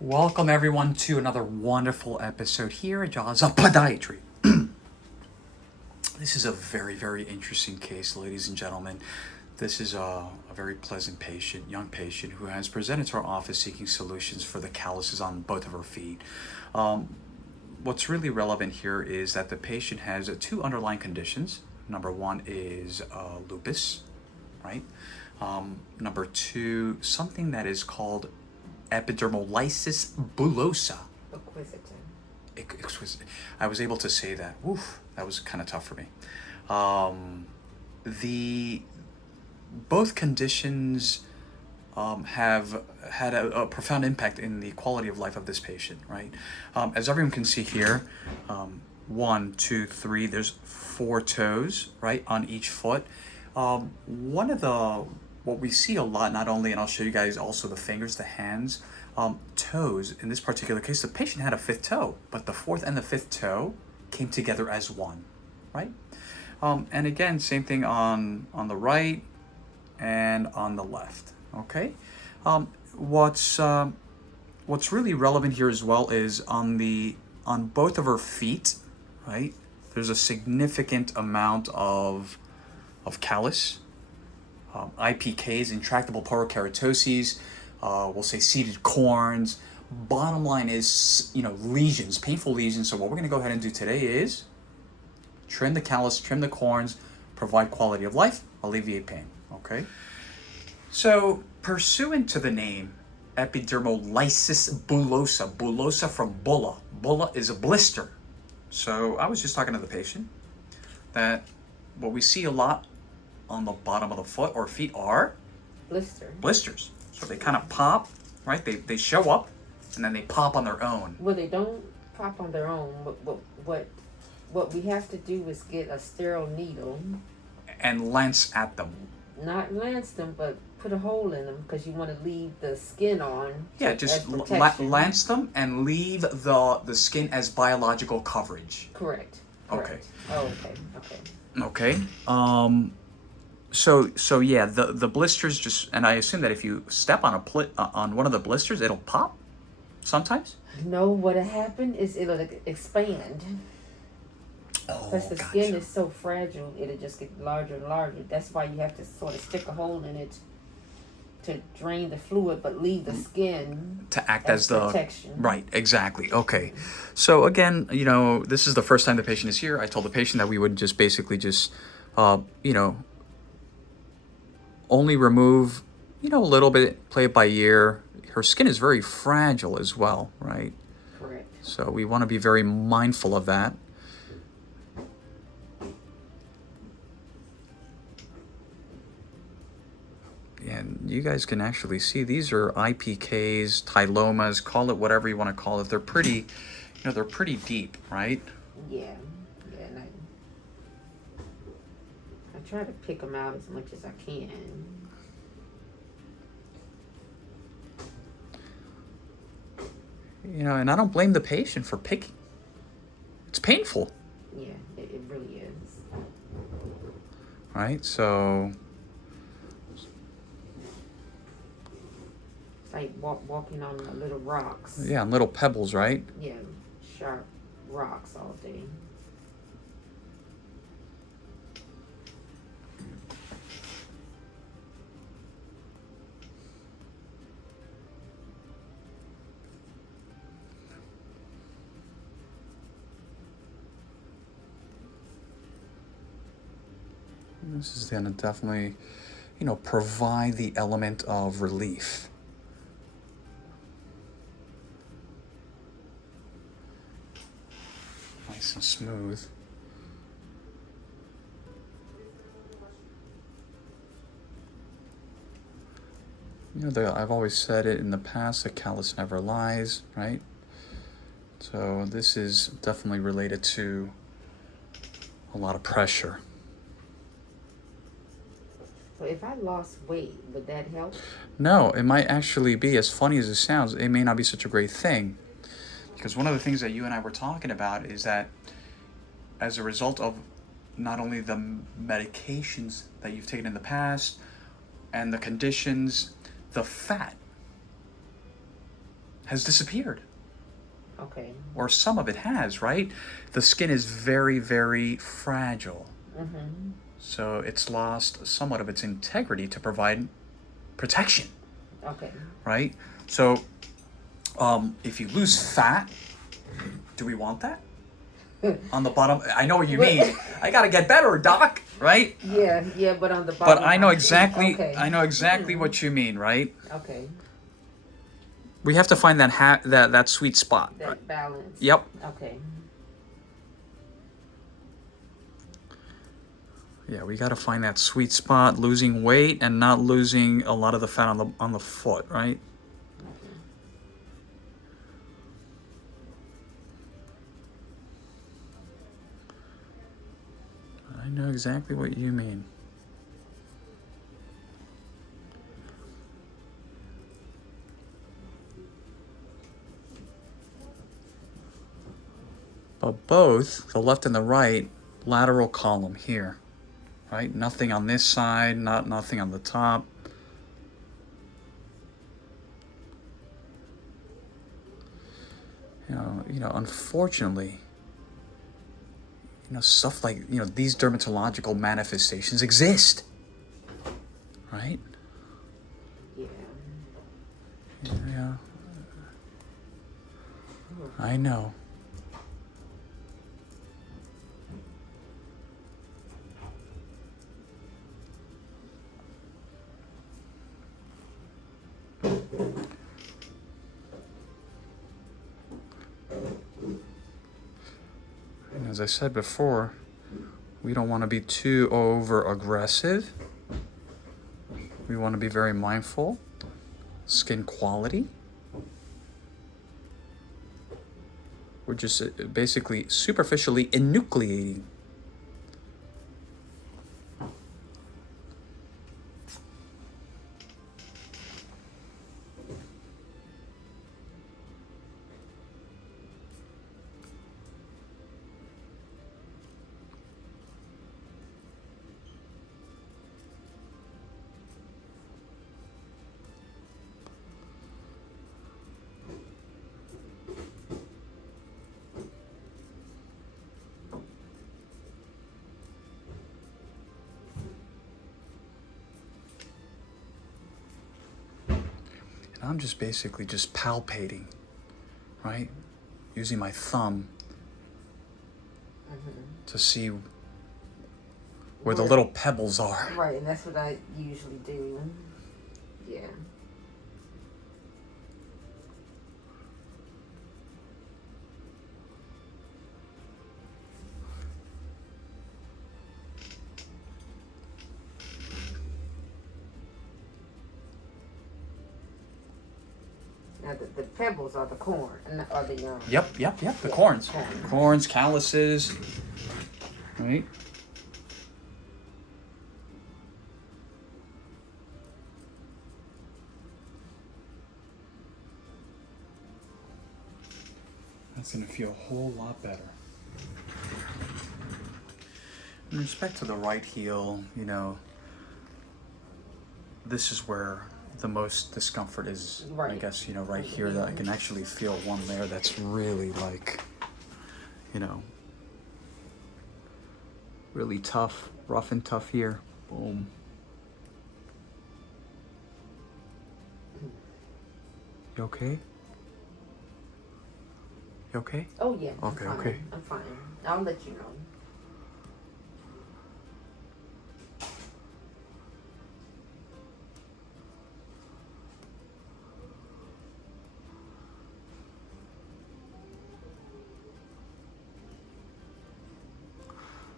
Welcome everyone to another wonderful episode here at Doctors of Podiatry. This is a very, very interesting case, ladies and gentlemen. This is a very pleasant patient, young patient, who has presented to our office seeking solutions for the calluses on both of her feet. What's really relevant here is that the patient has two underlying conditions. Number one is lupus, right? Number two, something that is called epidermolysis bullosa. Exquisite. I was able to say that. Oof, that was kind of tough for me. Both conditions have had a profound impact in the quality of life of this patient, right? As everyone can see here, 1, 2, 3, there's 4 toes, right, on each foot. What we see a lot, not only, and I'll show you guys also the fingers, the hands, toes. In this particular case, the patient had a 5th toe, but the 4th and the 5th toe came together as one, right? And again, same thing on the right and on the left, okay? What's really relevant here as well is on both of her feet, right? There's a significant amount of callus, IPKs, intractable porokeratoses, we'll say seated corns. Bottom line is, lesions, painful lesions. So what we're going to go ahead and do today is trim the callus, trim the corns, provide quality of life, alleviate pain, okay? So pursuant to the name epidermolysis bullosa, bullosa from bulla. Bulla is a blister. So I was just talking to the patient that what we see a lot on the bottom of the foot or feet are blisters. So they kind of pop, right? They show up and then they pop on their own. Well, they don't pop on their own. What we have to do is get a sterile needle and lance at them. Not lance them, but put a hole in them because you want to leave the skin on. Yeah, just lance them and leave the skin as biological coverage. Correct. Okay. Oh, okay. So yeah, the blisters just, and I assume that if you step on on one of the blisters, it'll pop sometimes? No, what'll happen is it'll expand. Because the skin is so fragile, it'll just get larger and larger. That's why you have to sort of stick a hole in it to drain the fluid, but leave the skin to act as the protection. Right, exactly. Okay. So again, this is the first time the patient is here. I told the patient that we would just basically only remove, a little bit, play it by ear. Her skin is very fragile as well, right? Correct. So we want to be very mindful of that. And you guys can actually see these are IPKs, tylomas, call it whatever you want to call it. They're pretty, they're pretty deep, right? Yeah. And I try to pick them out as much as I can. And I don't blame the patient for picking. It's painful. Yeah, it really is. Right, so like walking on little rocks. Yeah, on little pebbles, right? Yeah, sharp rocks all day. This is going to definitely, provide the element of relief. Nice and smooth. I've always said it in the past, the callus never lies, right? So this is definitely related to a lot of pressure. So if I lost weight, would that help? No, it might actually be, as funny as it sounds, it may not be such a great thing. Because one of the things that you and I were talking about is that as a result of not only the medications that you've taken in the past and the conditions, the fat has disappeared. Okay. Or some of it has, right? The skin is very, very fragile. Mm-hmm. So it's lost somewhat of its integrity to provide protection. Okay. Right? So if you lose fat, do we want that? On the bottom, I know what you mean. I gotta get better, doc, right? Yeah, but on the bottom. But I know exactly, Okay. I know exactly what you mean, right? Okay. We have to find that sweet spot. That balance. Yep. Okay. Yeah, we gotta find that sweet spot, losing weight and not losing a lot of the fat on the foot, right? I know exactly what you mean. But both, the left and the right, lateral column here, right? Nothing on this side, nothing on the top. Unfortunately, stuff like, these dermatological manifestations exist, right? Yeah. Yeah. I know. And as I said before, we don't want to be too over aggressive. We want to be very mindful. Skin quality. We're just basically superficially enucleating. I'm just basically just palpating, right? Using my thumb to see where the little pebbles are. Right, and that's what I usually do. Yeah. Now the pebbles are the corn, or the Yep. The corns. Corns, calluses, right? That's gonna feel a whole lot better. In respect to the right heel, this is where the most discomfort is, right. I guess, right here, that I can actually feel one there that's really like, really tough, rough and tough here. Boom. You okay? You okay? Oh yeah. Okay, I'm fine. okay. I'm fine. I'll let you know.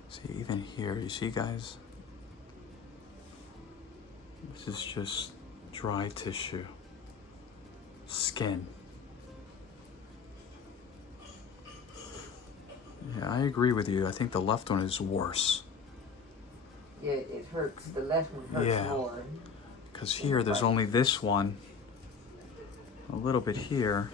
See, even here, you see, guys? This is just dry tissue. Skin. Yeah, I agree with you. I think the left one is worse. Yeah, it hurts. The left one hurts more. Because here, there's only this one. A little bit here.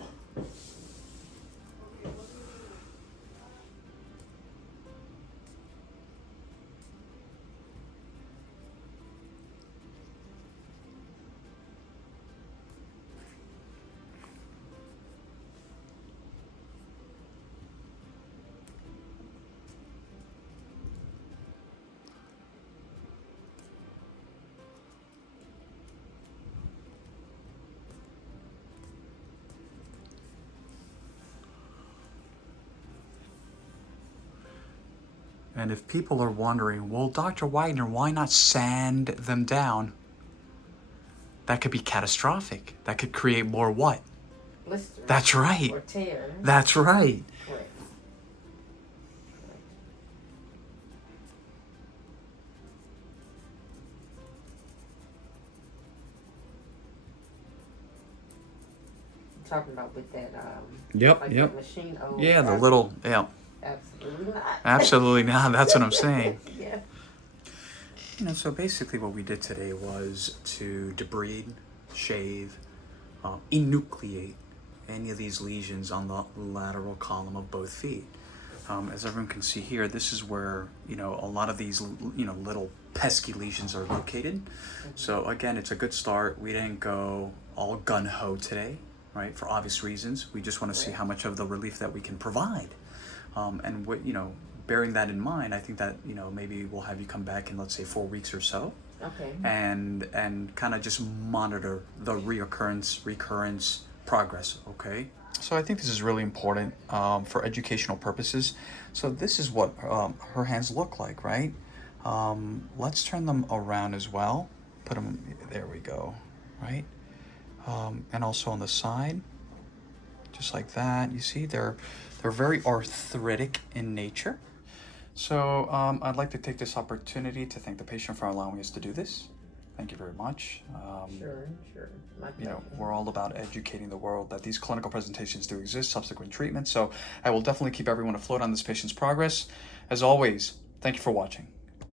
And if people are wondering, well, Dr. Wagner, why not sand them down? That could be catastrophic. That could create more what? Blisters. That's right. Or tears. That's right. Correct. Talking about with that Yep, like yep. that machine. Oh, Yeah, the little, yeah. Absolutely not. Absolutely not. That's what I'm saying. Yeah. You know, so basically what we did today was to debride, shave, enucleate any of these lesions on the lateral column of both feet. As everyone can see here, this is where, you know, a lot of these, you know, little pesky lesions are located. So again, it's a good start. We didn't go all gun-ho today, right? For obvious reasons. We just want to see how much of the relief that we can provide. And what, you know, bearing that in mind, I think that, you know, maybe we'll have you come back in, let's say, 4 weeks or so. Okay. And kind of just monitor the recurrence progress, okay? So I think this is really important for educational purposes. So this is what her hands look like, right? Let's turn them around as well. Put them, there we go, right? And also on the side, just like that. You see, they're very arthritic in nature. So I'd like to take this opportunity to thank the patient for allowing us to do this. Thank you very much. Sure. You know, we're all about educating the world that these clinical presentations do exist, subsequent treatment. So I will definitely keep everyone afloat on this patient's progress. As always, thank you for watching.